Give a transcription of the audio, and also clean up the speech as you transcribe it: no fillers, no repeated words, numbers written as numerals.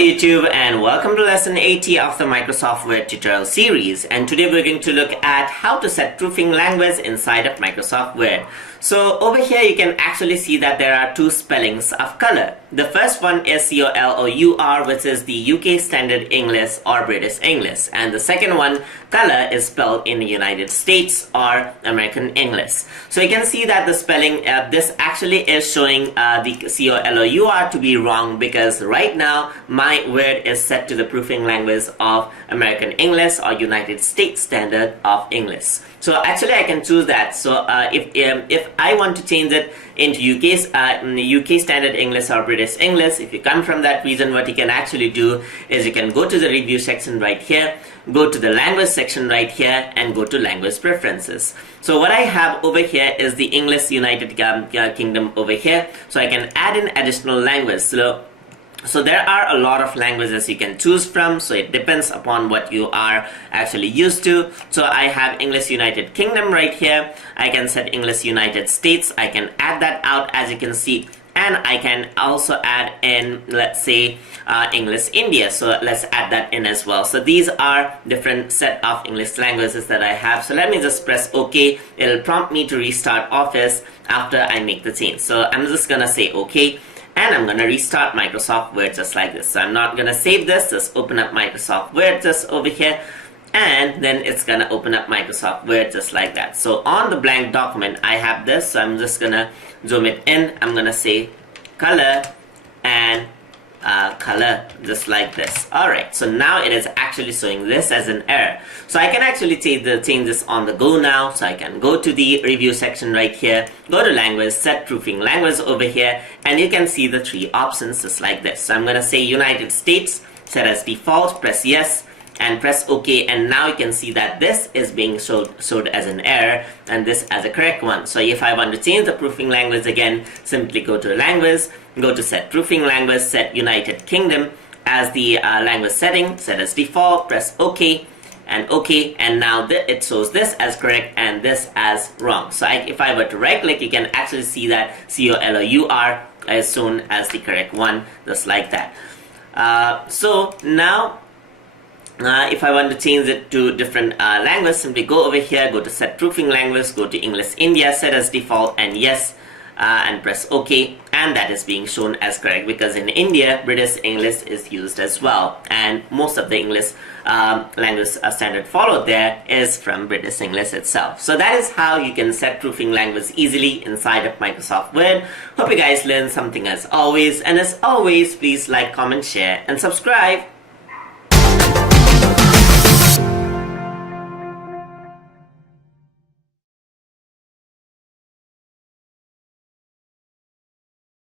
YouTube, and welcome to lesson 80 of the Microsoft Word tutorial series. And today we're going to look at how to set proofing language inside of Microsoft Word. So over here you can actually see that there are two spellings of color. The first one is COLOUR, which is the UK Standard English or British English, and the second one, color, is spelled in the United States or American English. So you can see that the spelling, this actually is showing the COLOUR to be wrong, because right now my word is set to the proofing language of American English or United States Standard of English. So actually I can choose that. So if I want to change it into UK Standard English or British English, if you come from that region, what you can actually do is you can go to the review section right here, go to the language section right here, and go to language preferences. So what I have over here is the English United Kingdom over here, so I can add an additional language. So there are a lot of languages you can choose from, so it depends upon what you are actually used to. So I have English United Kingdom right here. I can set English United States. I can add that out, as you can see, and I can also add in, let's say, English India. So let's add that in as well. So these are different set of English languages that I have. So let me just press OK. It'll prompt me to restart Office after I make the change. So I'm just gonna say OK. And I'm gonna restart Microsoft Word just like this. So I'm not gonna save this, just open up Microsoft Word just over here, and then it's gonna open up Microsoft Word just like that. So on the blank document I have this, so I'm just gonna zoom it in. I'm gonna say color and color just like this. Alright, so now it is actually showing this as an error. So I can actually change this on the go now. So I can go to the review section right here, go to language, set proofing language over here, and you can see the three options just like this. So I'm gonna say United States, set as default, press yes, and press OK, and now you can see that this is being showed as an error and this as a correct one. So if I want to change the proofing language again, simply go to language, go to set proofing language, set United Kingdom as the language setting, set as default, press OK and OK, and now it shows this as correct and this as wrong. So if I were to right click, you can actually see that COLOUR is shown as the correct one, just like that. So now if I want to change it to different language, simply go over here, go to set proofing language, go to English India, set as default, and yes, and press OK, and that is being shown as correct, because in India British English is used as well, and most of the English language standard followed there is from British English itself. So that is how you can set proofing language easily inside of Microsoft Word. Hope you guys learned something as always, and as always, please like, comment, share, and subscribe.